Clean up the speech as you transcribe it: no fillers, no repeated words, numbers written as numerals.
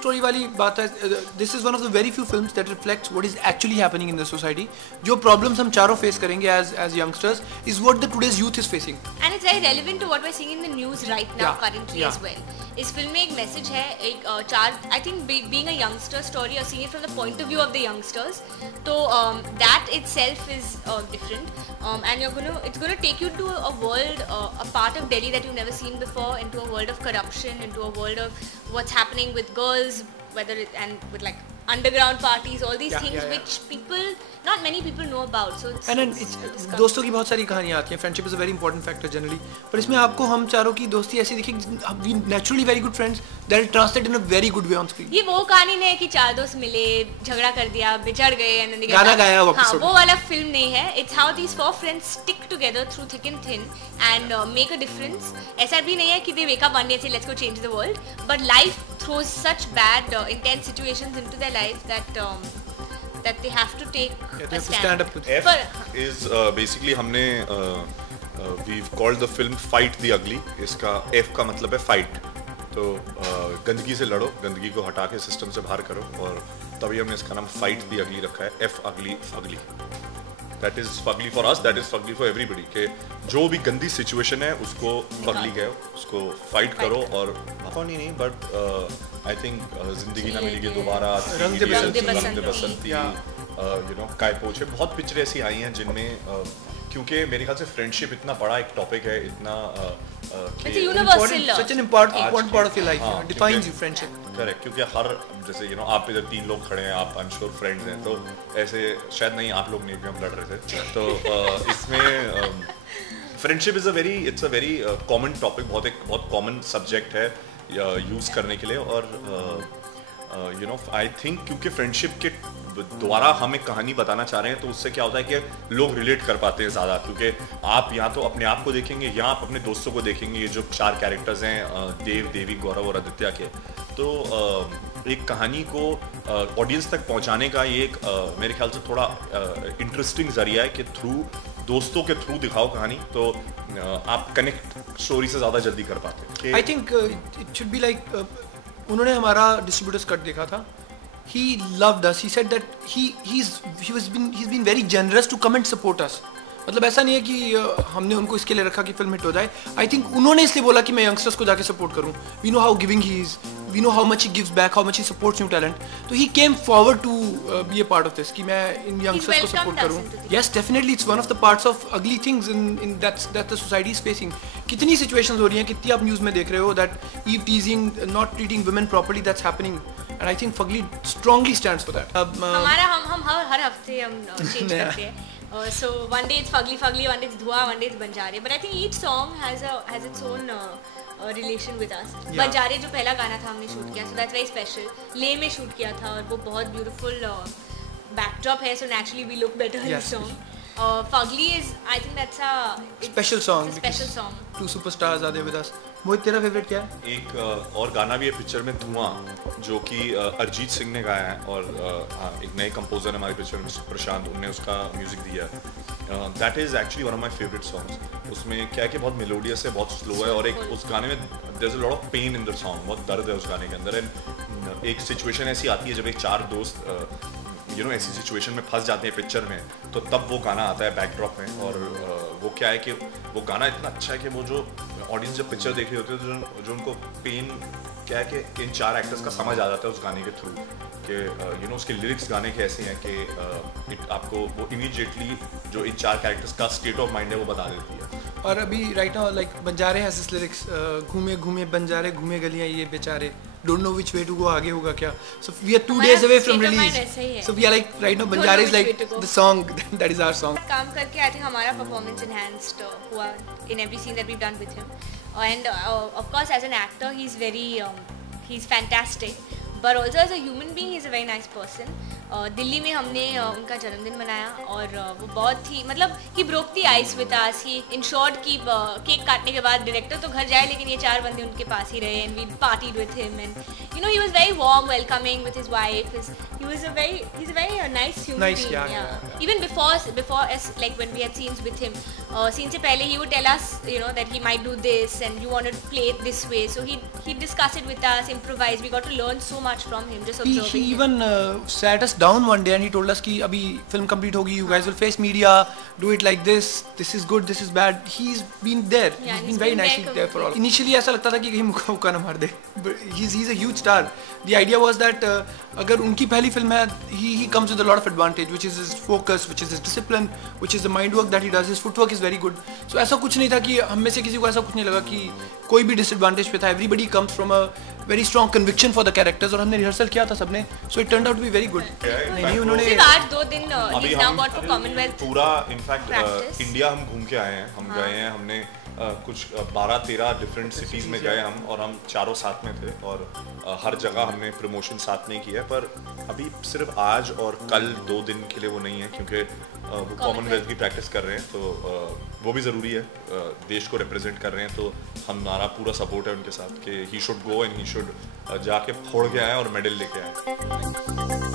Story वाली बात है, this is one of the very few films that reflects what is actually happening in the society. जो problems हम चारों face करेंगे as youngsters is what the today's youth is facing. And it's very relevant to what we are seeing in the news right now currently as well. इस film में एक message है, एक चार, I think being a youngster story और seeing it from the point of view of the youngsters, तो that itself is different, and it's going to take you to a world, a part of Delhi that you've never seen before, into a world of corruption, into a world of what's happening with girls, and with like underground parties, all these things which not many people know about. So it's दोस्तों की बहुत सारी कहानियाँ आती हैं. Friendship is a very important factor generally, पर इसमें आपको हम चारों की दोस्ती ऐसी दिखी, we naturally very good friends that translate in a very good way on screen. ये वो कहानी नहीं है कि चार दोस्त मिले, झगड़ा कर दिया, बिछड़ गए एंड गाना गाया वो एपिसोड. वो वाला फिल्म नहीं है. It's how these four friends stick together through thick and thin and make a difference. ऐसा भी नहीं है कि they wake up one day से let's go change the world, but life throws such bad intense situations into their life that they have to take a stand up. F is basically हमने we've called the film Fight the Ugly. इसका F का मतलब है fight. तो गंदगी से लड़ो, गंदगी को हटा के सिस्टम से बाहर करो, और तभी हमने इसका नाम Fight the Ugly रखा है. F ugly fugly. That is fugly for us, that is fugly for everybody. कि जो भी गंदी सिचुएशन है उसको fugly कहो, उसको फाइट करो, और कौन ही नहीं, बट आई थिंक जिंदगी ना मिलेगी दोबारा, रंग दे बसंती, यू नो काय पोछे, बहुत पिक्चरें ऐसी आई हैं जिनमें क्योंकि मेरे ख्याल से फ्रेंडशिप इतना बड़ा एक टॉपिक है, इतना it's a universal love, such an important part of your life, defines you, friendship. Correct, क्योंकि हर जैसे यू नो आप इधर 3 लोग खड़े हैं, आप आई एम श्योर फ्रेंड्स हैं, तो ऐसे शायद नहीं आप लोग नहीं भी हम लड़ रहे थे, तो इसमें friendship is it's a very common topic, बहुत कॉमन सब्जेक्ट है यूज़ करने के लिए. और यू नो आई थिंक क्योंकि फ्रेंडशिप के द्वारा हम एक कहानी बताना चाह रहे हैं, तो उससे क्या होता है कि लोग रिलेट कर पाते हैं ज़्यादा, क्योंकि आप या तो अपने आप को देखेंगे या आप अपने दोस्तों को देखेंगे. ये जो 4 कैरेक्टर्स हैं, देव, देवी, गौरव और आदित्य के, तो एक कहानी को ऑडियंस तक पहुंचाने का ये एक मेरे ख्याल से थोड़ा इंटरेस्टिंग जरिया है कि दोस्तों के थ्रू दिखाओ कहानी, तो आप कनेक्ट स्टोरी से ज़्यादा जल्दी कर पाते हैं. I think it should be like, उन्होंने हमारा डिस्ट्रीब्यूटर्स कट देखा था. He loved us. He said that he's been very generous to come and support us. मतलब ऐसा नहीं है कि हमने उनको इसके लिए रखा कि फिल्म हिट हो जाए. आई थिंक उन्होंने इसलिए बोला कि मैं यंगस्टर्स को जाके सपोर्ट करूं. We know how giving he is, we know how much he gives back, how much he supports new talent. तो he came forward to be a part of this, कि मैं इन यंगस्टर्स को support करूं. Yes, definitely it's one of the parts of ugly things in that the society is facing. कितनी situations हो रही हैं, कितनी आप न्यूज़ में देख रहे हो, that eve teasing, not treating women properly, that's happening. And I think Fugly strongly stands for that. हमारा हम हर हफ्ते हम चेंज करते हैं. So one day it's Fugly, one day it's Dhua, one day it's Banjare. But I think each song has its own relation with us. Banjare जो पहला गाना था हमने शूट किया, so that's very special. ले में शूट किया था और वो बहुत beautiful backdrop है, so naturally we look better in the song. Fugly is, I think that's a special song. Special song. 2 superstars are there with us. मोहित, तेरा फेवरेट क्या है? एक और गाना भी है पिक्चर में, धुआं, जो कि अरिजीत सिंह ने गाया है, और एक नए कंपोजर है हमारे पिक्चर में, प्रशांत, उनने उसका म्यूजिक दिया है. That is actually one of my favourite songs. उसमें क्या है कि बहुत मेलोडियस है, बहुत स्लो है, और एक उस गाने में there is a lot of pain in the song, बहुत दर्द है उस गाने के अंदर. एंड एक सिचुएशन ऐसी आती है जब एक 4 दोस्त यू नो ऐसी सिचुएशन में फंस जाते हैं पिक्चर में, तो तब वो गाना आता है बैकड्रॉप में. और वो क्या है कि वो गाना इतना अच्छा है कि वो जो ऑडियंस जब पिक्चर देख रही होती है, जो उनको पेन क्या है कि इन 4 एक्टर्स का समझ आ जाता है उस गाने के थ्रू, कि यू नो उसके लिरिक्स गाने के ऐसे हैं कि आपको वो इमीडिएटली जो इन 4 कैरेक्टर्स का स्टेट ऑफ माइंड है वो बता देती है. और अभी right now like Banjare has this lyrics, घूमे घूमे बंजारे, घूमे गलियां ये बेचारे, don't know which way to go, आगे होगा क्या. So we are 2 days away from release. So we are like right now Banjare is like the song that is our song. काम करके I think हमारा performance enhanced हुआ in every scene that we've done with him. And of course as an actor he's fantastic. But also as a human being he's a very nice person. Delhi में हमने उनका जन्मदिन मनाया, और वो बहुत ही मतलब he broke the ice with us. He ensured कि केक काटने के बाद डायरेक्टर तो घर जाए, लेकिन ये 4 बंदे उनके पास ही रहे, and we partied with him, and you know he was very warm, welcoming with his wife, his he's a very nice human Nice, being. yeah. Even before as like when we had scenes with him, scenes se pehle he would tell us, you know, that he might do this and you want to play it this way. So he discuss it with us, improvise. We got to learn so much from him just observing. He even sat us down one day and he told us कि अभी film complete होगी, you guys will face media, do it like this is good, this is bad. He's been there. Yeah, he's been very nicely there for all. Initially ऐसा लगता था कि कहीं मुक्का ना मार दे. But he's a huge star. The idea was that अगर उनकी पहली फिल्म है, he comes with a lot of advantage, which is his focus, which is his discipline, which is the mind work that he does. His footwork is very good. So ऐसा कुछ नहीं था कि हम में से किसी को ऐसा कुछ नहीं लगा कि कोई भी disadvantage पे था. Everybody comes from a very strong conviction for the characters और हमने रिहर्सल किया था सबने. So it turned out to be very good. नहीं उन्होंने सिर्फ आज 2 दिन he's now gone for Commonwealth. पूरा इनफैक्ट practice. इंडिया हम घूम के आए हैं. हम गए हैं, हमने कुछ 12-13 डिफरेंट सिटीज़ में गए हम, और हम चारों साथ में थे, और हर जगह हमने प्रमोशन साथ नहीं किया. पर अभी सिर्फ आज और कल 2 दिन के लिए वो नहीं है, क्योंकि वो कॉमनवेल्थ की प्रैक्टिस कर रहे हैं, तो वो भी ज़रूरी है. देश को रिप्रेजेंट कर रहे हैं, तो हमारा पूरा सपोर्ट है उनके साथ कि he should go and he should जाके फोड़ के आए और मेडल लेके आए.